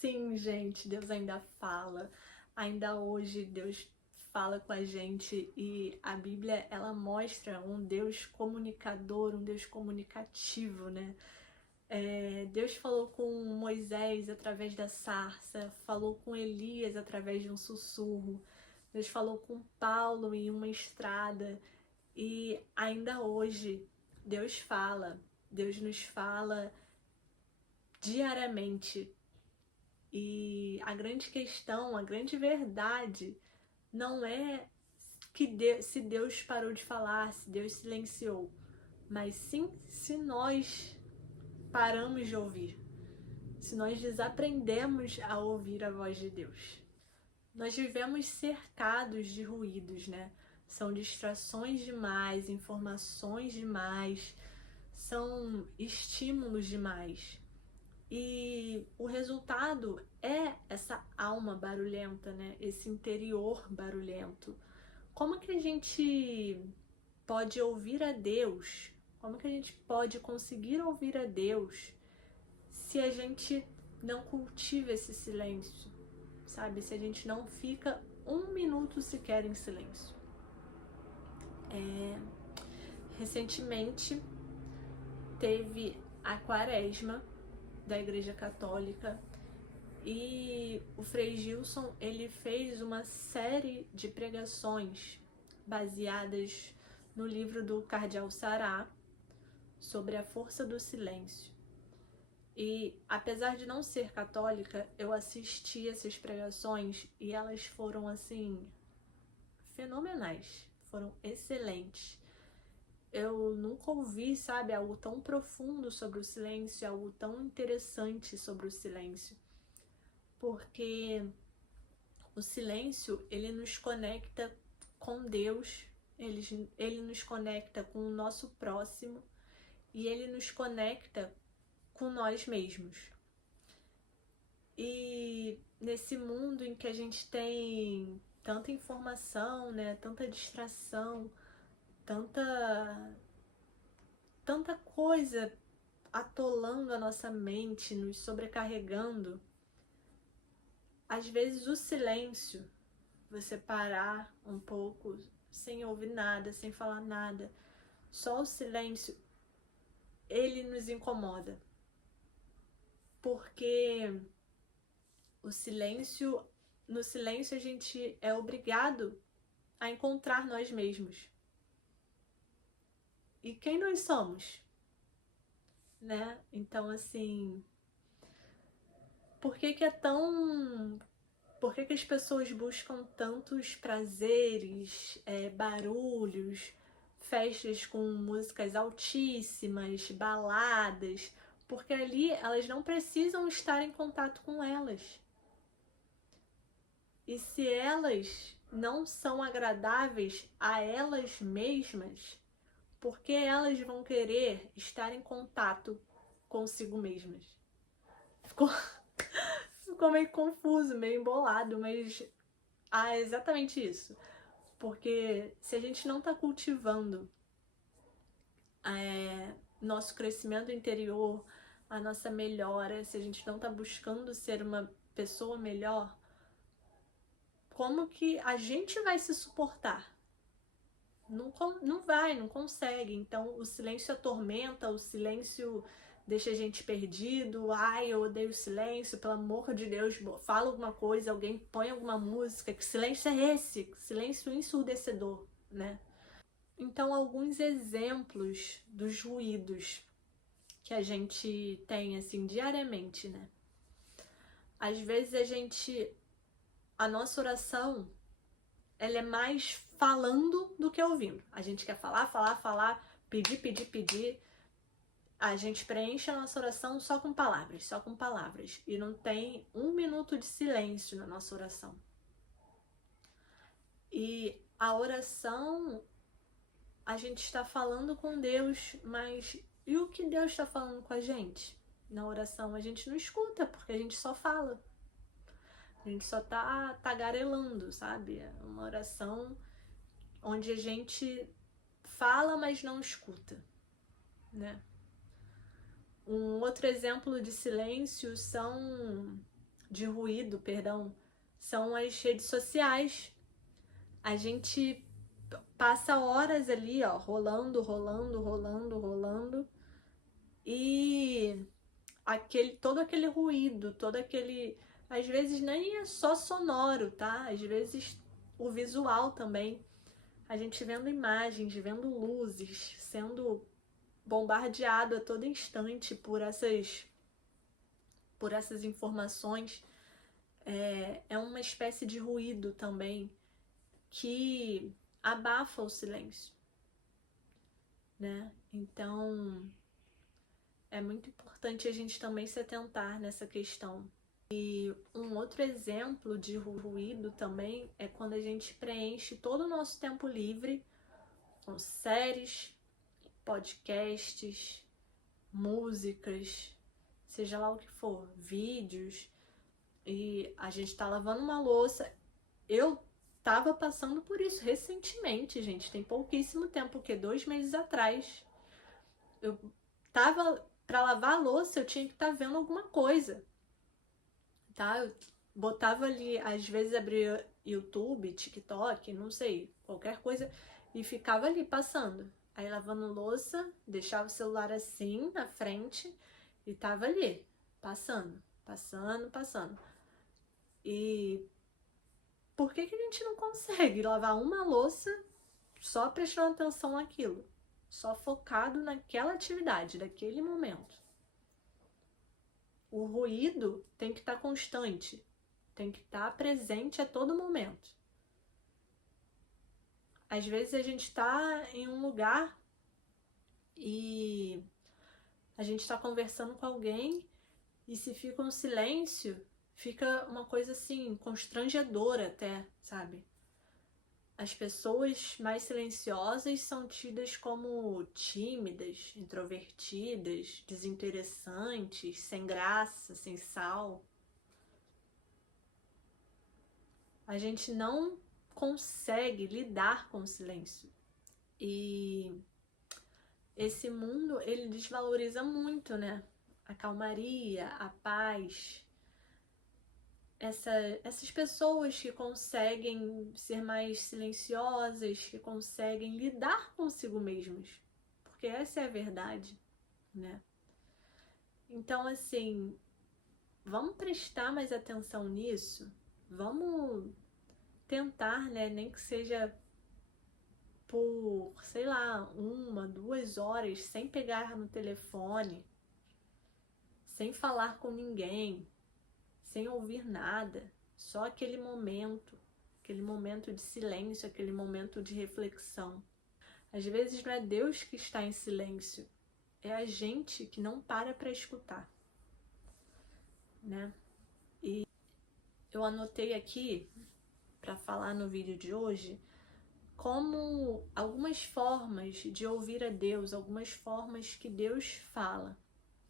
Sim, gente, Deus ainda fala. Ainda hoje Deus fala com a gente e a Bíblia ela mostra um Deus comunicador, um Deus comunicativo, né? Deus falou com Moisés através da sarça, falou com Elias através de um sussurro, Deus falou com Paulo em uma estrada e ainda hoje Deus nos fala diariamente. E a grande questão, a grande verdade, não é se Deus parou de falar, se Deus silenciou, mas sim se nós paramos de ouvir, se nós desaprendemos a ouvir a voz de Deus. Nós vivemos cercados de ruídos, né? São distrações demais, informações demais, são estímulos demais. E o resultado é essa alma barulhenta, né? Esse interior barulhento. Como que a gente pode ouvir a Deus? Como que a gente pode conseguir ouvir a Deus se a gente não cultiva esse silêncio, sabe? Se a gente não fica um minuto sequer em silêncio. Recentemente teve a Quaresma da Igreja Católica e o Frei Gilson ele fez uma série de pregações baseadas no livro do Cardeal Sará sobre a força do silêncio. E apesar de não ser católica, eu assisti essas pregações e elas foram assim fenomenais, foram excelentes. Eu nunca ouvi, sabe, algo tão profundo sobre o silêncio, algo tão interessante sobre o silêncio. Porque o silêncio, ele nos conecta com Deus, ele nos conecta com o nosso próximo e ele nos conecta com nós mesmos. E nesse mundo em que a gente tem tanta informação, né, tanta distração, tanta coisa atolando a nossa mente, nos sobrecarregando, às vezes o silêncio, você parar um pouco, sem ouvir nada, sem falar nada, só o silêncio, ele nos incomoda. Porque no silêncio a gente é obrigado a encontrar nós mesmos. E quem nós somos? Né? Então, assim, por que as pessoas buscam tantos prazeres, barulhos, festas com músicas altíssimas, baladas? Porque ali elas não precisam estar em contato com elas. E se elas não são agradáveis a elas mesmas, por que elas vão querer estar em contato consigo mesmas? Ficou meio confuso, meio embolado, mas é exatamente isso. Porque se a gente não está cultivando nosso crescimento interior, a nossa melhora, se a gente não está buscando ser uma pessoa melhor, como que a gente vai se suportar? Não vai, não consegue. Então o silêncio atormenta, o silêncio deixa a gente perdido. Ai, eu odeio o silêncio, pelo amor de Deus, fala alguma coisa, alguém põe alguma música. Que silêncio é esse? Silêncio ensurdecedor, né? Então, alguns exemplos dos ruídos que a gente tem, assim, diariamente, né? Às vezes a nossa oração, ela é mais falando do que ouvindo. A gente quer falar, pedir. A gente preenche a nossa oração só com palavras. E não tem um minuto de silêncio na nossa oração. E a oração, a gente está falando com Deus, mas e o que Deus está falando com a gente? Na oração a gente não escuta, porque a gente só fala. A gente só tá tagarelando, sabe? É uma oração onde a gente fala, mas não escuta, né? Um outro exemplo de silêncio são de ruído, perdão, são as redes sociais. A gente passa horas ali, ó, rolando, e todo aquele ruído, às vezes nem é só sonoro, tá? Às vezes o visual também. A gente vendo imagens, vendo luzes, sendo bombardeado a todo instante por essas informações. É uma espécie de ruído também que abafa o silêncio, né? Então, é muito importante a gente também se atentar nessa questão. E um outro exemplo de ruído também é quando a gente preenche todo o nosso tempo livre com séries, podcasts, músicas, seja lá o que for, vídeos, e a gente tá lavando uma louça. Eu tava passando por isso recentemente, gente, tem pouquíssimo tempo, 2 meses atrás. Eu tava, pra lavar a louça, eu tinha que estar vendo alguma coisa, tá? Eu botava ali, às vezes abria YouTube, TikTok, não sei, qualquer coisa, e ficava ali passando. Aí lavando louça, deixava o celular assim na frente e tava ali, passando. E por que a gente não consegue lavar uma louça só prestando atenção naquilo? Só focado naquela atividade, daquele momento. O ruído tem que estar constante, tem que estar presente a todo momento. Às vezes a gente está em um lugar e a gente está conversando com alguém e se fica um silêncio, fica uma coisa assim, constrangedora até, sabe? As pessoas mais silenciosas são tidas como tímidas, introvertidas, desinteressantes, sem graça, sem sal. A gente não consegue lidar com o silêncio. E esse mundo, ele desvaloriza muito, né? A calmaria, a paz. Essas pessoas que conseguem ser mais silenciosas, que conseguem lidar consigo mesmas, porque essa é a verdade, né? Então, assim, vamos prestar mais atenção nisso, vamos tentar, né, nem que seja por, sei lá, 1, 2 horas, sem pegar no telefone, sem falar com ninguém, sem ouvir nada, só aquele momento de silêncio, aquele momento de reflexão. Às vezes não é Deus que está em silêncio, é a gente que não para escutar, né? E eu anotei aqui, para falar no vídeo de hoje, como algumas formas de ouvir a Deus, algumas formas que Deus fala,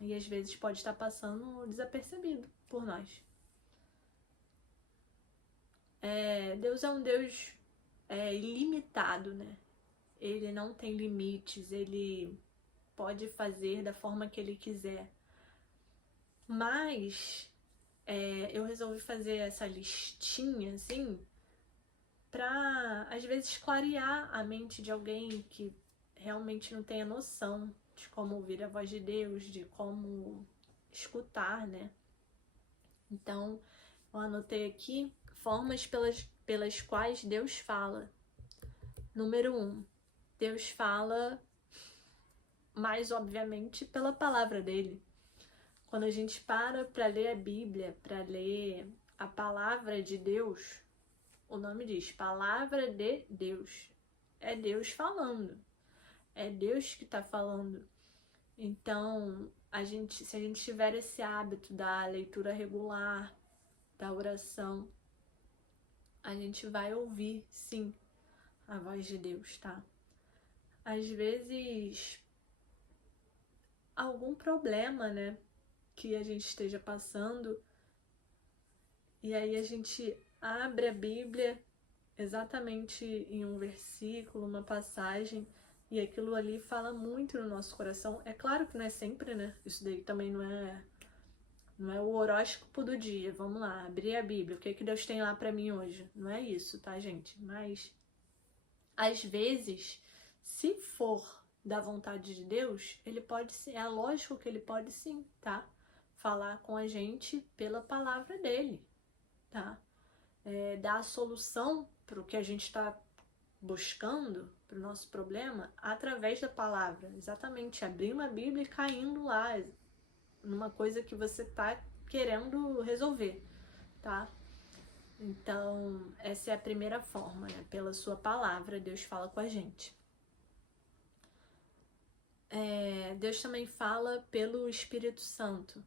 e às vezes pode estar passando desapercebido por nós. Deus é um Deus ilimitado, né? Ele não tem limites, ele pode fazer da forma que ele quiser. Mas eu resolvi fazer essa listinha, assim, pra, às vezes, clarear a mente de alguém que realmente não tenha noção de como ouvir a voz de Deus, de como escutar, né? Então, eu anotei aqui formas pelas quais Deus fala. Número 1, Deus fala mais, obviamente, pela palavra dele. Quando a gente para ler a Bíblia, para ler a palavra de Deus, o nome diz Palavra de Deus. É Deus falando. É Deus que está falando. Então, se a gente tiver esse hábito da leitura regular, da oração, a gente vai ouvir, sim, a voz de Deus, tá? Às vezes, algum problema, né, que a gente esteja passando, e aí a gente abre a Bíblia exatamente em um versículo, uma passagem, e aquilo ali fala muito no nosso coração. É claro que não é sempre, né? Isso daí também não é Não é o horóscopo do dia. Vamos lá, abrir a Bíblia. O que Deus tem lá pra mim hoje? Não é isso, tá, gente? Mas, às vezes, se for da vontade de Deus, ele pode sim. É lógico que ele pode sim, tá? Falar com a gente pela palavra dele, tá? Dar a solução para o que a gente está buscando, para o nosso problema, através da palavra. Exatamente, abrir uma Bíblia e caindo lá, numa coisa que você tá querendo resolver, tá? Então, essa é a primeira forma, né? Pela sua palavra, Deus fala com a gente. Deus também fala pelo Espírito Santo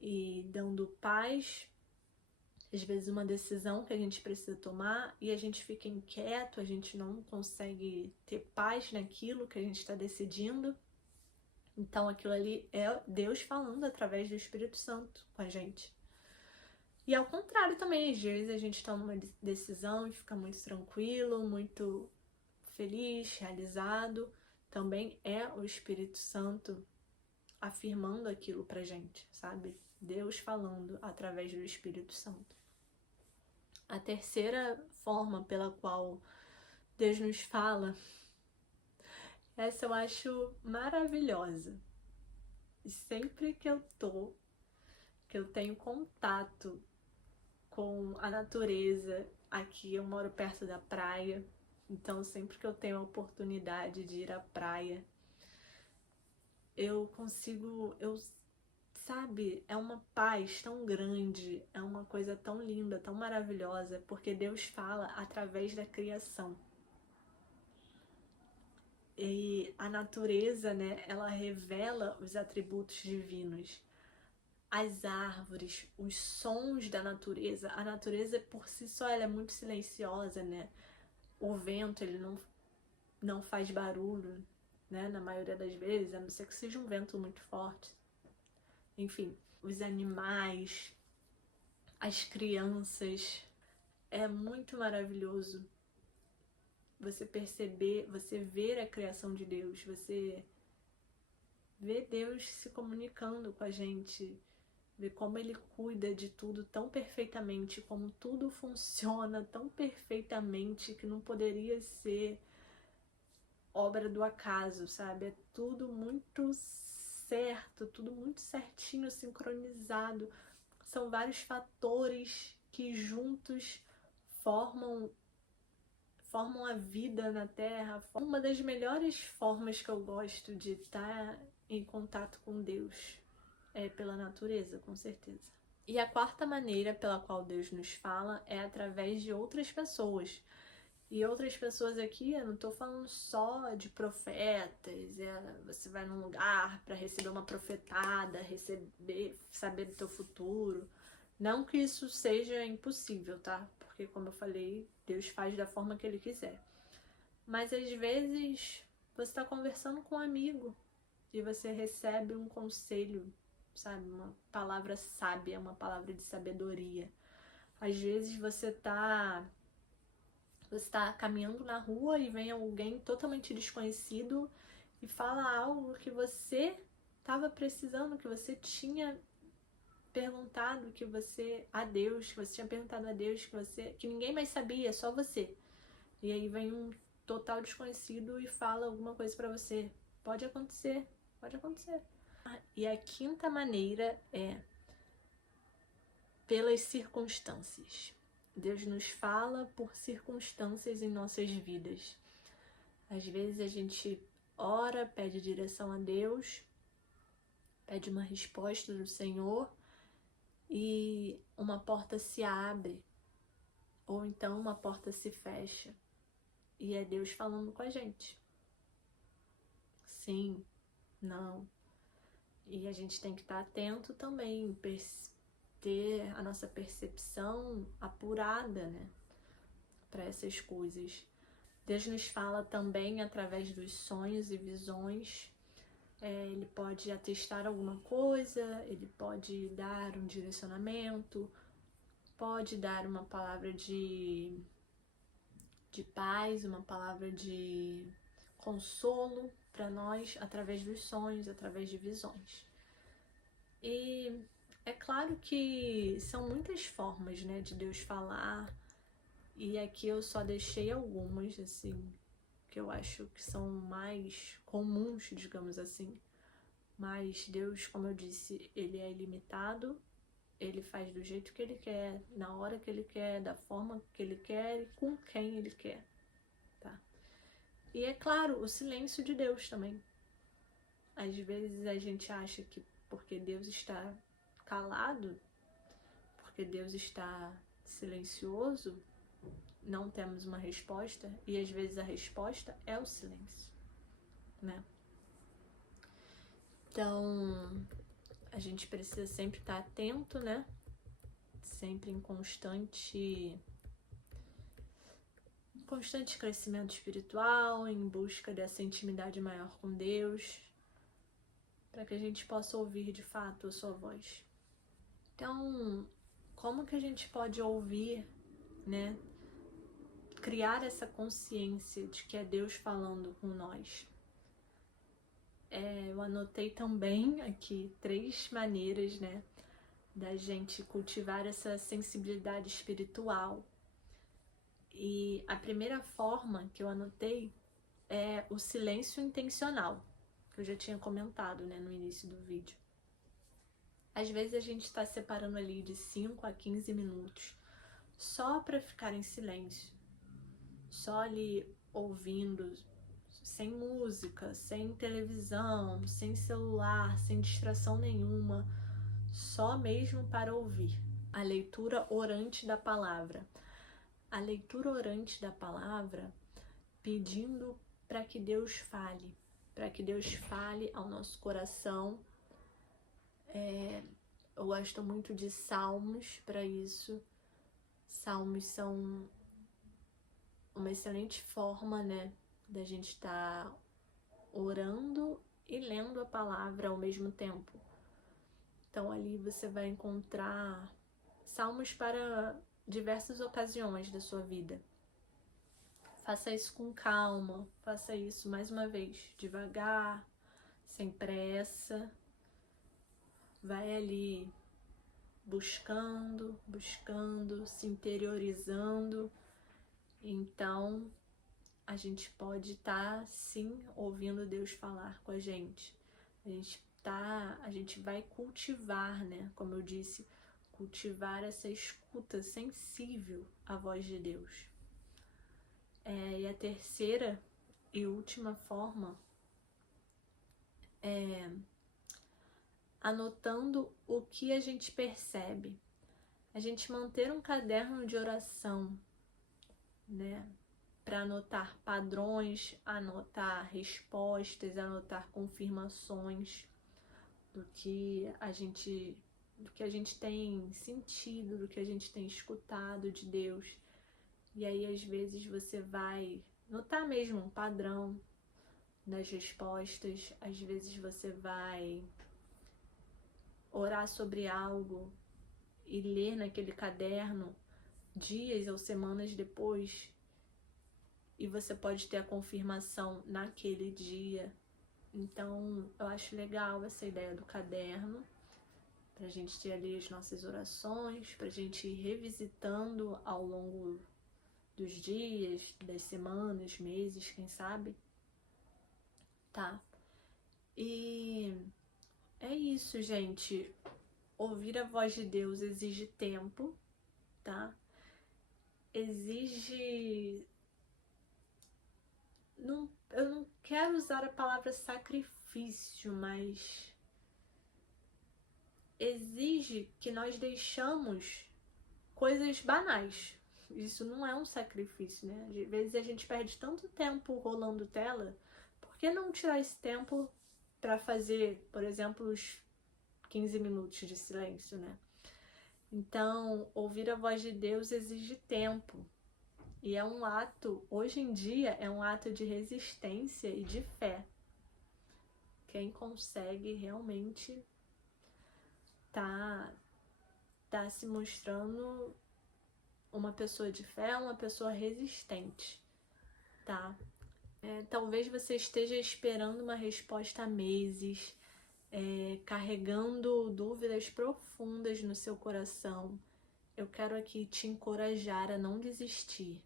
e dando paz, às vezes uma decisão que a gente precisa tomar e a gente fica inquieto, a gente não consegue ter paz naquilo que a gente está decidindo. Então aquilo ali é Deus falando através do Espírito Santo com a gente. E ao contrário também, às vezes a gente toma uma decisão e fica muito tranquilo, muito feliz, realizado. Também é o Espírito Santo afirmando aquilo pra gente, sabe? Deus falando através do Espírito Santo. A terceira forma pela qual Deus nos fala, essa eu acho maravilhosa. E sempre que eu tenho contato com a natureza, aqui eu moro perto da praia, então sempre que eu tenho a oportunidade de ir à praia, sabe, é uma paz tão grande, é uma coisa tão linda, tão maravilhosa, porque Deus fala através da criação. E a natureza, né, ela revela os atributos divinos. As árvores, os sons da natureza. A natureza por si só ela é muito silenciosa, né? O vento, ele não faz barulho, né? Na maioria das vezes, a não ser que seja um vento muito forte. Enfim, os animais, as crianças. É muito maravilhoso você perceber, você ver a criação de Deus, você ver Deus se comunicando com a gente, ver como ele cuida de tudo tão perfeitamente, como tudo funciona tão perfeitamente que não poderia ser obra do acaso, sabe? É tudo muito certo, tudo muito certinho, sincronizado. São vários fatores que juntos formam a vida na Terra. Uma das melhores formas que eu gosto de estar em contato com Deus é pela natureza, com certeza. E a quarta maneira pela qual Deus nos fala é através de outras pessoas. E outras pessoas aqui, eu não tô falando só de profetas, você vai num lugar para receber uma profetada, saber do teu futuro. Não que isso seja impossível, tá? Porque, como eu falei, Deus faz da forma que Ele quiser. Mas, às vezes, você tá conversando com um amigo e você recebe um conselho, sabe? Uma palavra sábia, uma palavra de sabedoria. Às vezes, você tá caminhando na rua e vem alguém totalmente desconhecido e fala algo que você estava precisando, que você tinha perguntado que você tinha perguntado a Deus que ninguém mais sabia, só você. E aí vem um total desconhecido e fala alguma coisa pra você. Pode acontecer, pode acontecer. E a quinta maneira é pelas circunstâncias. Deus nos fala por circunstâncias em nossas vidas. Às vezes a gente ora, pede direção a Deus, pede uma resposta do Senhor e uma porta se abre, ou então uma porta se fecha. E é Deus falando com a gente. Sim, não. E a gente tem que estar atento também, ter a nossa percepção apurada, né, para essas coisas. Deus nos fala também através dos sonhos e visões. Ele pode atestar alguma coisa, ele pode dar um direcionamento, pode dar uma palavra de paz, uma palavra de consolo para nós através dos sonhos, através de visões. E É claro que são muitas formas, né, de Deus falar, e aqui eu só deixei algumas, assim, que eu acho que são mais comuns, digamos assim. Mas Deus, como eu disse, ele é ilimitado, ele faz do jeito que ele quer, na hora que ele quer, da forma que ele quer e com quem ele quer, tá? E é claro, o silêncio de Deus também. Às vezes a gente acha que porque Deus está calado, porque Deus está silencioso, não temos uma resposta, e às vezes a resposta é o silêncio, né? Então, a gente precisa sempre estar atento, né? Sempre em constante crescimento espiritual, em busca dessa intimidade maior com Deus, para que a gente possa ouvir de fato a sua voz. Então, como que a gente pode ouvir, né? Criar essa consciência de que é Deus falando com nós? Eu anotei também aqui 3 maneiras, né, da gente cultivar essa sensibilidade espiritual. E a primeira forma que eu anotei é o silêncio intencional, que eu já tinha comentado, né, no início do vídeo. Às vezes a gente está separando ali de 5 a 15 minutos só para ficar em silêncio, só ali ouvindo, sem música, sem televisão, sem celular, sem distração nenhuma, só mesmo para ouvir. A leitura orante da palavra. A leitura orante da palavra pedindo para que Deus fale ao nosso coração. Eu gosto muito de salmos para isso. Salmos são uma excelente forma, né, da gente estar orando e lendo a palavra ao mesmo tempo. Então ali você vai encontrar salmos para diversas ocasiões da sua vida. Faça isso com calma, faça isso mais uma vez, devagar, sem pressa. Vai ali buscando, se interiorizando. Então, a gente pode estar, sim, ouvindo Deus falar com a gente. A gente vai cultivar, né? Como eu disse, cultivar essa escuta sensível à voz de Deus. E a terceira e última forma é anotando o que a gente percebe. A gente manter um caderno de oração, né? Para anotar padrões, anotar respostas, anotar confirmações do que a gente tem sentido, do que a gente tem escutado de Deus. E aí às vezes você vai notar mesmo um padrão nas respostas, às vezes você vai orar sobre algo e ler naquele caderno dias ou semanas depois, e você pode ter a confirmação naquele dia. Então, eu acho legal essa ideia do caderno, pra gente ter ali as nossas orações, pra gente ir revisitando ao longo dos dias, das semanas, meses, quem sabe, tá? E é isso, gente. Ouvir a voz de Deus exige tempo, tá? Exige... eu não quero usar a palavra sacrifício, mas exige que nós deixamos coisas banais. Isso não é um sacrifício, né? Às vezes a gente perde tanto tempo rolando tela, por que não tirar esse tempo para fazer, por exemplo, os 15 minutos de silêncio, né? Então, ouvir a voz de Deus exige tempo. E é um ato, hoje em dia, é um ato de resistência e de fé. Quem consegue realmente tá se mostrando uma pessoa de fé, uma pessoa resistente, tá? Talvez você esteja esperando uma resposta há meses, carregando dúvidas profundas no seu coração, eu quero aqui te encorajar a não desistir.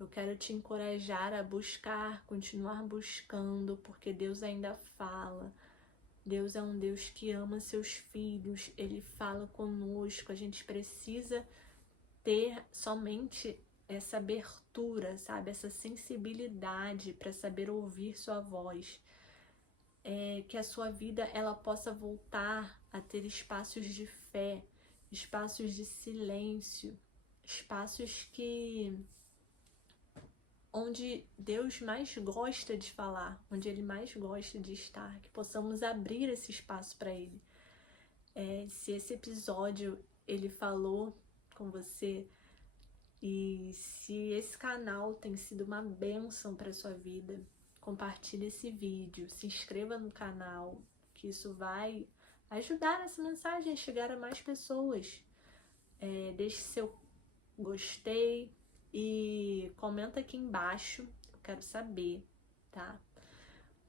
Eu quero te encorajar a buscar, continuar buscando, porque Deus ainda fala. Deus é um Deus que ama seus filhos, Ele fala conosco. A gente precisa ter somente essa abertura, sabe? Essa sensibilidade para saber ouvir sua voz. Que a sua vida ela possa voltar a ter espaços de fé, espaços de silêncio, espaços onde Deus mais gosta de falar, onde Ele mais gosta de estar, que possamos abrir esse espaço para Ele. Se esse episódio ele falou com você e se esse canal tem sido uma bênção para sua vida, compartilhe esse vídeo, se inscreva no canal, que isso vai ajudar essa mensagem a chegar a mais pessoas. Deixe seu gostei e comenta aqui embaixo, eu quero saber, tá?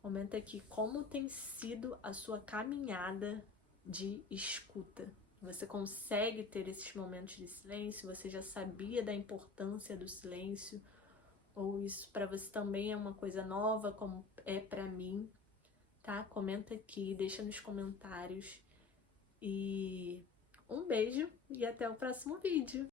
Comenta aqui como tem sido a sua caminhada de escuta. Você consegue ter esses momentos de silêncio? Você já sabia da importância do silêncio? Ou isso para você também é uma coisa nova, como é para mim? Tá? Comenta aqui, deixa nos comentários. E um beijo e até o próximo vídeo.